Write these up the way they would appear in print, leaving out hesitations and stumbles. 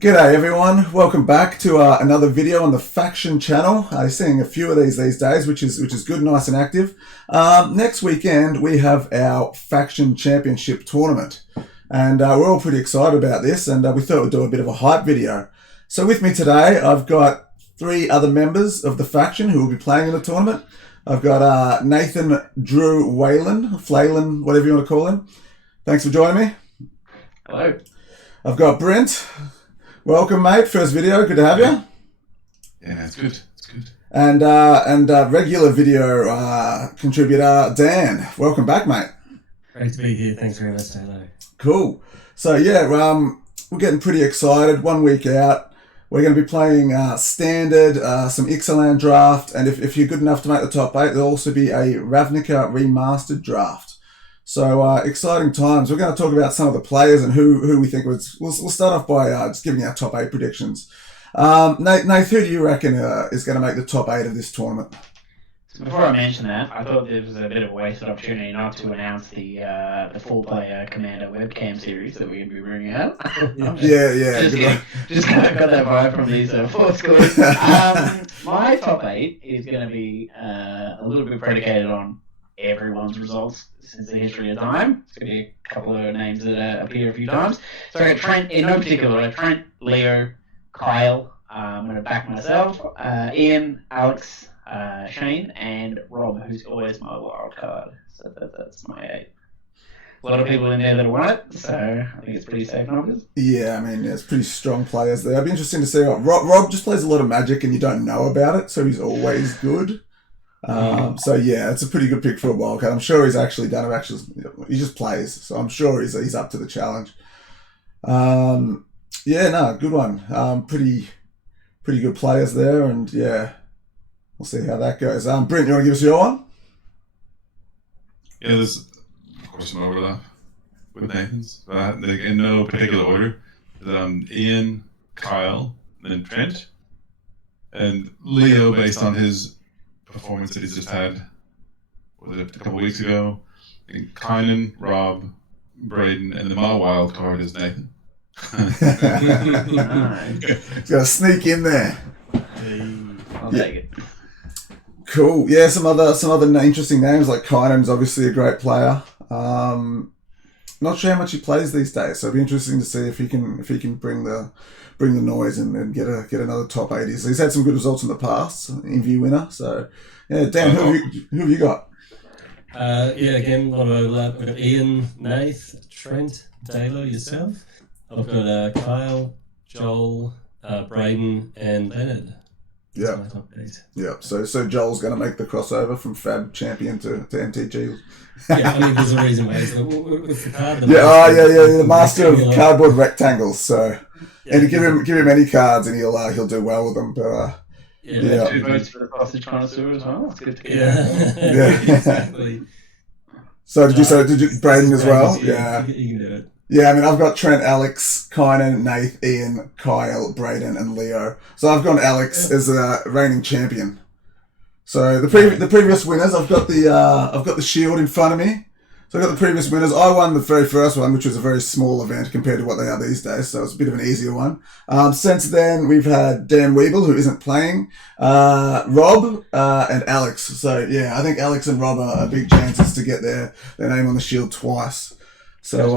G'day everyone, welcome back to another video on the Faction channel. I'm seeing a few of these days, which is good, nice and active. Next weekend we have our Faction Championship tournament, and we're all pretty excited about this, and we thought we'd do a bit of a hype video. So with me today I've got three other members of the Faction who will be playing in the tournament. I've got Nathan, Drew, Flalen, whatever you want to call him. Thanks for joining me. Hello. I've got Brint. Welcome, mate. First video. Good to have you. Yeah, it's good. It's good. And regular video contributor Dan. Welcome back, mate. Great to be here. Thanks very much, Dalo. Cool. So yeah, we're getting pretty excited. 1 week out, we're going to be playing standard, some Ixalan draft, and if you're good enough to make the top 8, there'll also be a Ravnica remastered draft. So exciting times. We're going to talk about some of the players and who we think was. We'll start off by just giving our top 8 predictions. Nath, who do you reckon is going to make the top 8 of this tournament? So before I mention that, I thought there was a bit of a wasted opportunity not to announce the full-player Commander webcam series that we're going to be bringing out. Just got that vibe from these four scores. My top 8 is going to be a little bit predicated on everyone's results since the history of time. It's going to be a couple of names that appear a few times. So I got Trent, in no particular order, Trent, Leo, Kyle, I'm going to back myself, Ian, Alex, Shane, and Rob, who's always my wild card. So that's my 8. A lot of people in there that want it, so I think it's pretty safe numbers. Yeah, I mean, it's pretty strong players there. It'd be interesting to see what Rob just plays a lot of Magic and you don't know about it, so he's always good. So yeah, it's a pretty good pick for a wildcard. I'm sure he's actually done it. He just plays, so I'm sure he's up to the challenge. Good one. Pretty good players there, and yeah, we'll see how that goes. Brent, you want to give us your one? Yeah, there's of course some overlap with Nathan's, but in no particular order. Ian, Kyle, then Trent, and Leo based on his performance that he's just had, a couple of weeks ago. And Kynan, Rob, Braden, and then my wild card is Nathan. He's got to sneak in there. I'll take it. Cool. Yeah, some other interesting names, like Kynan's obviously a great player. Not sure how much he plays these days, so it'll be interesting to see if he can bring the noise and get another top 80. So he's had some good results in the past, in-view winner. So yeah, Dan, who have you got? Again, a lot of overlap. We've got Ian, Nath, Trent, Dalo, yourself. I've got Kyle, Joel, Braden, and Leonard. Yeah. Yeah. So Joel's going to make the crossover from Fab Champion to MTG. Yeah, I mean, there's a reason why. With the card, the master of cardboard rectangles. So, and give him any cards, and he'll do well with them. But 2 votes for the sausage connoisseur as well. That's good to get. Yeah. Exactly. So did you Braden as well? Yeah. You can do it. Yeah, I mean, I've got Trent, Alex, Kynan, Nath, Ian, Kyle, Braden, and Leo. So I've gone Alex as a reigning champion. So the previous winners, I've got the shield in front of me. So I've got the previous winners. I won the very first one, which was a very small event compared to what they are these days. So it's a bit of an easier one. Since then, we've had Dan Weeble, who isn't playing, Rob, and Alex. So yeah, I think Alex and Rob are big chances to get their name on the shield twice. So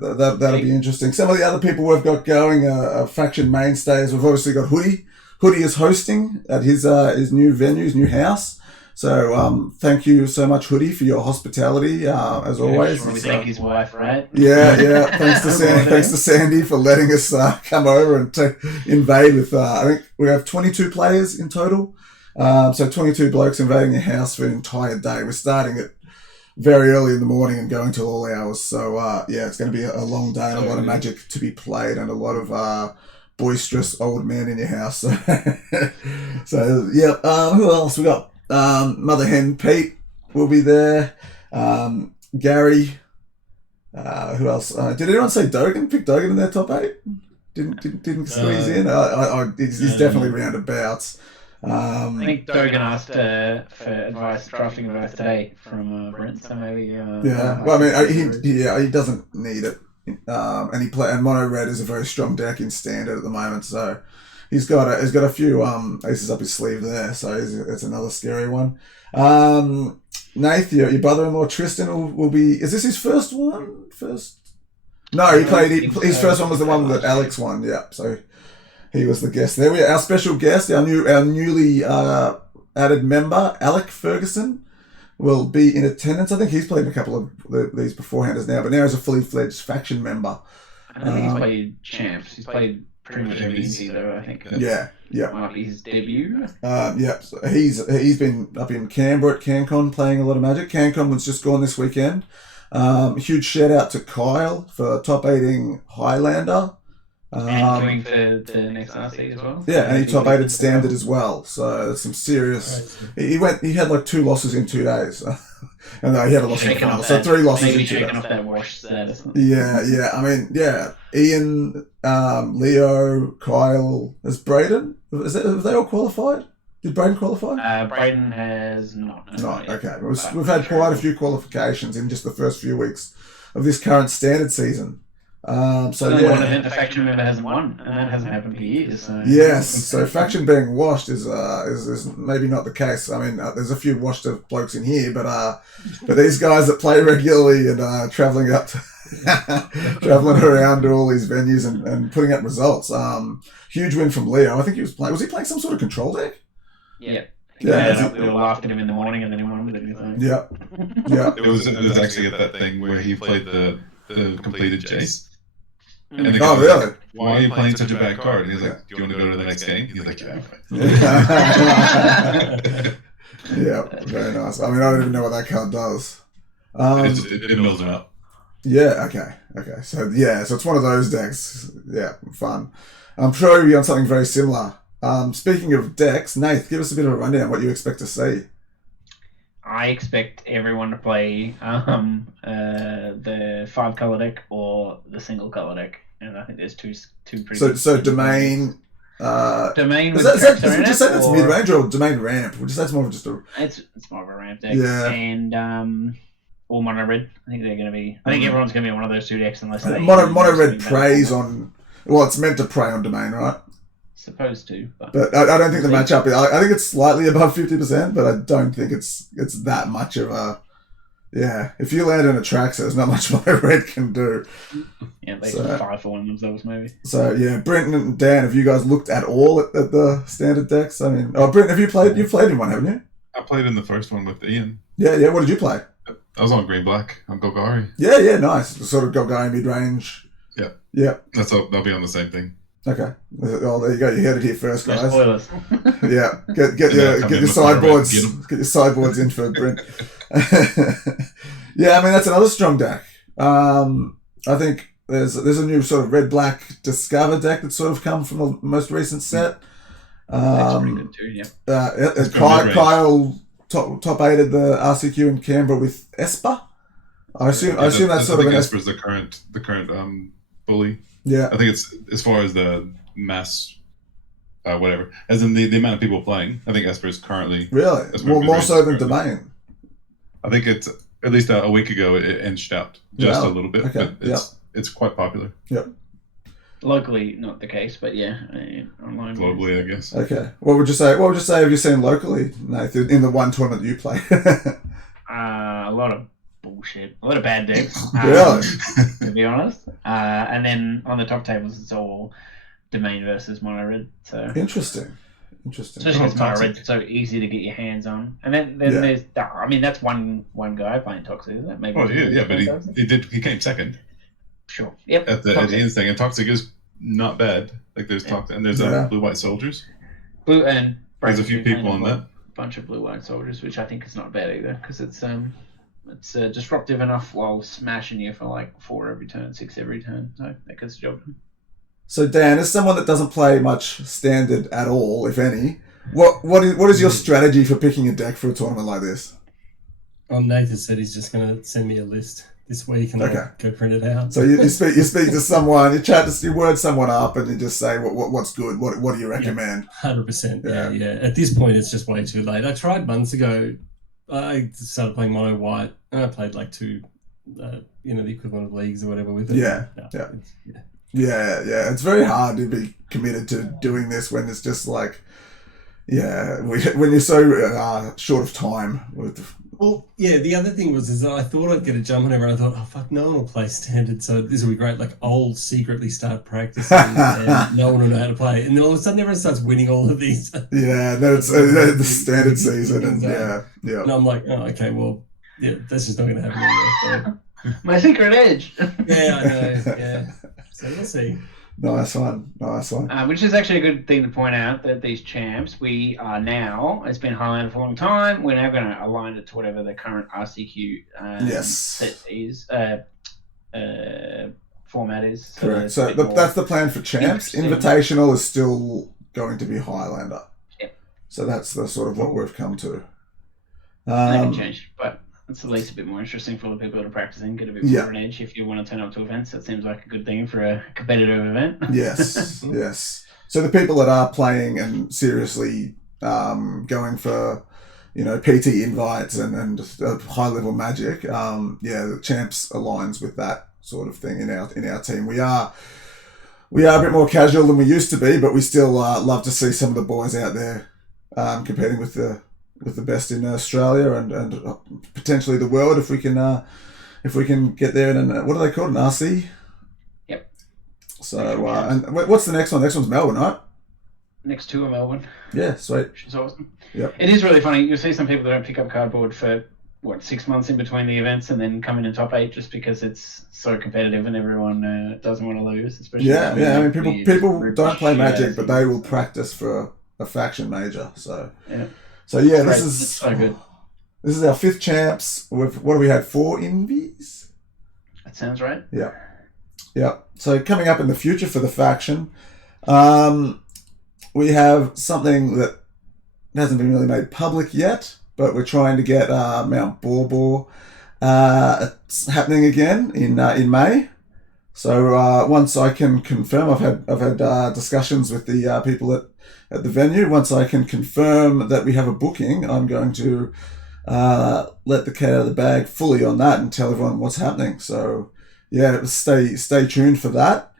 that'll be interesting. Some of the other people we've got going are Faction mainstays. We've obviously got Hoodie. Hoodie is hosting at his new venue, his new house. So thank you so much, Hoodie, for your hospitality as always. Thank his wife, right? Yeah. Thanks to Sandy for letting us come over and invade with. I think we have 22 players in total. So 22 blokes invading your house for an entire day. We're starting at very early in the morning and going till all hours. So it's going to be a long day and a lot of Magic to be played and a lot of boisterous old men in your house. So yeah, who else we got? Mother Hen Pete will be there. Gary. Who else? Did anyone say Dogan? Pick Dogan in their top 8? Didn't squeeze in. He's definitely roundabouts. I think Dogan asked for drafting advice today from Brint, so maybe. Well, I mean, he doesn't need it. and mono red is a very strong deck in standard at the moment. So he's got a few aces up his sleeve there. So it's another scary one. Nath, your brother-in-law Tristan will be. Is this his first one? No, he played. His first one was the one that Alex won. Yeah, so he was the guest there. Our special guest, our newly added member, Alec Ferguson, will be in attendance. I think he's played in a couple of these beforehanders now, but now he's a fully fledged faction member. I think he's played champs. He's played pretty much everything though, I think. Yeah. Might be his debut. So he's been up in Canberra at CanCon playing a lot of Magic. CanCon was just gone this weekend. Huge shout out to Kyle for top 8ing Highlander. And doing the next RC as well. Yeah, and he top 8'd standard as well. So that's some serious. He had like 2 losses in 2 days. And he had a loss in the final. So 3 losses in 2 days. Off that wash status. Yeah. I mean, yeah. Ian, Leo, Kyle, is Braden? Have they all qualified? Did Braden qualify? Braden has not. Okay. We've had quite a few qualifications in just the first few weeks of this current standard season. One event the faction member hasn't won, and that hasn't happened for years. So. Yes, so faction being washed is maybe not the case. I mean, there's a few washed blokes in here, but these guys that play regularly and traveling around to all these venues and putting up results. Huge win from Leo. I think he was playing. Was he playing some sort of control deck? Yeah. We all laughed at him in the morning, and then he won with everything. Yeah. It was actually that thing where he played the completed chase. And the guy was like, really? why are you playing such a bad card? And he's like, do you want to go to the next game? He's like, yeah. Yeah, very nice. I mean, I don't even know what that card does. It mills him out. Yeah, okay. So it's one of those decks. Yeah, fun. I'm sure you'll be on something very similar. Speaking of decks, Nath, give us a bit of a rundown what you expect to see. I expect everyone to play the 5-color deck or the single color deck, and I think there's two pretty. So domain. Domain. Would you say that's mid range or domain ramp? Would you say it's more of just a? It's more of a ramp deck. Yeah. And all mono red. I think they're going to be. I think everyone's going to be on one of those 2 decks unless they. Mono red preys on. Well, it's meant to prey on domain, right? Supposed to, but I don't think the matchup. I think it's slightly above 50%, but I don't think it's that much of a. Yeah, if you land in a Traxxas, there's not much mono red can do. Yeah, they can 5 for one themselves maybe. So yeah, Brint and Dan, have you guys looked at all at the standard decks? I mean, Brint, have you played? You've played in one, haven't you? I played in the first one with Ian. Yeah. What did you play? I was on green black. I'm Golgari. Yeah, nice. Sort of Golgari mid range. Yeah. They'll be on the same thing. Okay. Oh, there you go. You heard it here first, guys. No spoilers. Yeah. Get your sideboards. Get your sideboards in for Brent. Yeah, I mean that's another strong deck. I think there's a new sort of red black Discover deck that's sort of come from the most recent set. That's pretty good too. Yeah. Kyle top 8'd the RCQ in Canberra with Esper. I assume that's sort of an Esper's the current bully. Yeah, I think it's as far as the mass, whatever, as in the amount of people playing. I think Esper is currently really more so than Domain. I think it's at least a week ago it inched out just a little bit, okay. But it's quite popular. Yep. Locally, not the case, but online. Globally, I guess. Okay. What would you say? Have you seen locally, Nathan, in the one tournament you played? A lot of bullshit. A lot of bad decks. Really? To be honest. And then on the top tables, it's all Domain versus mono red. So interesting. Especially because mono red's so easy to get your hands on. And then there's, I mean, that's one guy playing Toxic, isn't it? Maybe. Oh yeah, but he came second. Sure. Yep. At the Ian's thing, and Toxic is not bad. Like there's Toxic, and there's blue white soldiers. Blue and there's a few people on that. Bunch of blue white soldiers, which I think is not bad either, because it's disruptive enough while smashing you for like 4 every turn, 6 every turn. So that gets the job done. So Dan, as someone that doesn't play much standard at all, if any, what is your strategy for picking a deck for a tournament like this? Well, Nathan said he's just going to send me a list this week and I'll go print it out. So you speak to someone, you word someone up, and you just say what's good. What do you recommend? 100%. Yeah. At this point, it's just way too late. I tried months ago. I started playing mono white, and I played like 2 the equivalent of leagues or whatever with it. Yeah. It's very hard to be committed to doing this when it's just like, when you're so short of time with. Well, yeah, the other thing is that I thought I'd get a jump on it, and I thought, oh, fuck, no one will play standard, so this will be great. Like, I'll secretly start practicing, and no one will know how to play. And then all of a sudden, everyone starts winning all of these. Yeah, that's the standard season, and yeah. And I'm like, oh, okay, well, yeah, that's just not going to happen anymore. So. My secret edge. Yeah, I know, yeah. So we'll see. Nice one. Which is actually a good thing to point out, that these champs, we are now, it's been highlighted for a long time, we're now going to align it to whatever the current RCQ set is, format is. Correct. So that's the plan for champs. Invitational is still going to be Highlander. Yep. So that's the sort of what we've come to. That can change, but it's at least a bit more interesting for the people that are practicing, get a bit more of an edge if you want to turn up to events. That seems like a good thing for a competitive event. Yes. So the people that are playing and seriously going for, PT invites and high level Magic, the champs aligns with that sort of thing in our team. We are a bit more casual than we used to be, but we still love to see some of the boys out there competing with the best in Australia and potentially the world if we can get there. And what are they called? An RC? Yep. So and what's the next one? Next one's Melbourne, right? Next two are Melbourne. Yeah, sweet. Which is awesome. Yep. It is really funny. You'll see some people that don't pick up cardboard for 6 months in between the events and then come in top 8 just because it's so competitive and everyone doesn't want to lose. Especially I mean, people don't play Magic, but they will practice for a faction major. So this is so good. This is our 5th champs. What have we had? 4 Invies? That sounds right. Yeah. So coming up in the future for the faction, we have something that hasn't been really made public yet, but we're trying to get Mount Borbor happening again in May. So once I can confirm, I've had discussions with the people at the venue. Once I can confirm that we have a booking, I'm going to let the cat out of the bag fully on that and tell everyone what's happening. So stay tuned for that.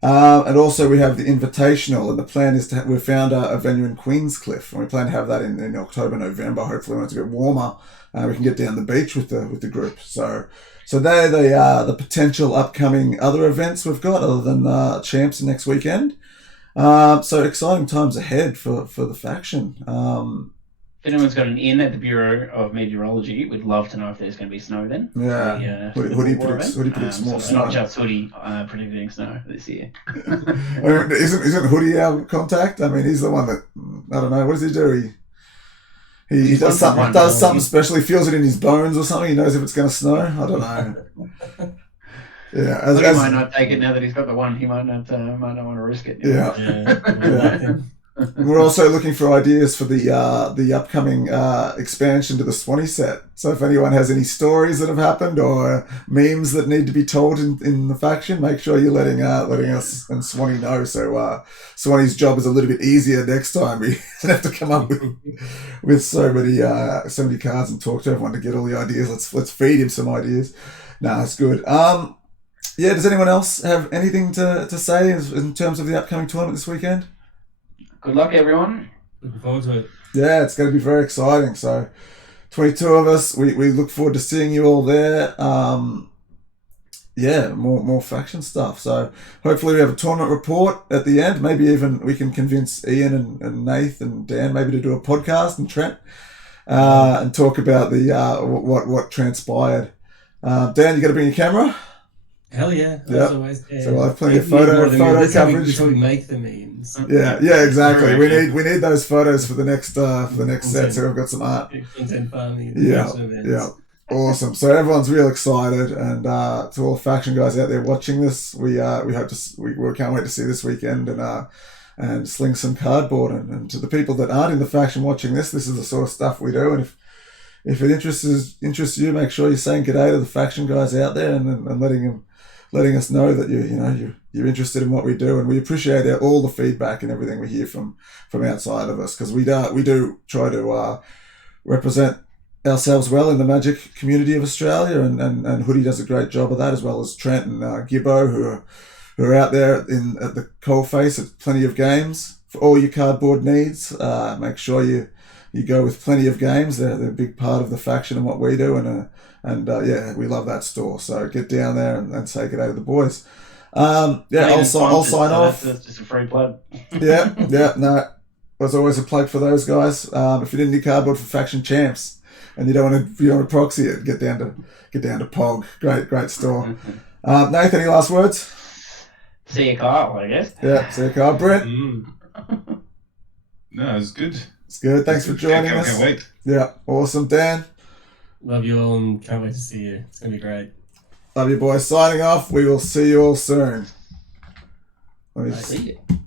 And also we have the Invitational, and the plan is we've found a venue in Queenscliff, and we plan to have that in October, November. Hopefully when it's a bit warmer, we can get down the beach with the group. So they're the potential upcoming other events we've got other than champs next weekend. So exciting times ahead for the faction. If anyone's got an in at the Bureau of Meteorology, we'd love to know if there's going to be snow then. Yeah. Hoodie predicts more snow. Not just Hoodie predicting snow this year. Isn't Hoodie our contact? I mean, he's the one that, I don't know, what does he do? He does something special. He feels it in his bones or something. He knows if it's going to snow. I don't know. Yeah, he might not take it now that he's got the one. He might not want to risk it. Yeah. We're also looking for ideas for the upcoming expansion to the Swanee set. So if anyone has any stories that have happened or memes that need to be told in the faction, make sure you're letting us and Swanee know. So Swanee's job is a little bit easier next time. We don't have to come up with so many cards and talk to everyone to get all the ideas. Let's feed him some ideas. No, it's good. Does anyone else have anything to say in terms of the upcoming tournament this weekend? Good luck, everyone. Looking forward to it. Yeah, it's going to be very exciting. So 22 of us, we look forward to seeing you all there. More faction stuff. So hopefully we have a tournament report at the end. Maybe even we can convince Ian and Nath and Dan maybe to do a podcast, and Trent, and talk about the what transpired. Dan, you got to bring your camera? Hell yeah. As always. Yeah. So we'll have plenty of photo coverage. That's how we make the memes. Yeah, exactly. We need those photos for the next set. So we've got some art. Content farming. Yeah. Awesome. So everyone's real excited, and to all the faction guys out there watching this, we can't wait to see this weekend and sling some cardboard. And to the people that aren't in the faction watching this is the sort of stuff we do. And if it interests you, make sure you're saying g'day to the faction guys out there and letting us know that you're interested in what we do, and we appreciate all the feedback and everything we hear from outside of us, because we do try to represent ourselves well in the Magic community of Australia, and Hoodie does a great job of that, as well as Trent and Gibbo, who are out there at the coalface at Plenty of Games for all your cardboard needs. Make sure you go with Plenty of Games. They're a big part of the faction and what we do, and yeah, we love that store. So get down there and say good day to the boys. Yeah, I'll sign off. That's just a free plug. Yeah, no. There's always a plug for those guys. If you need any cardboard for faction champs and you don't want to proxy it, get down to Pog. Great store. Nath, any last words? See you, Kyle, I guess. Yeah, see you, Kyle. Brent? No, it's good. It's good. Thanks for joining Can't us. wait. Yeah, awesome. Dan? Love you all and can't wait to see you. It's going to be great. Love you, boys. Signing off. We will see you all soon. See you.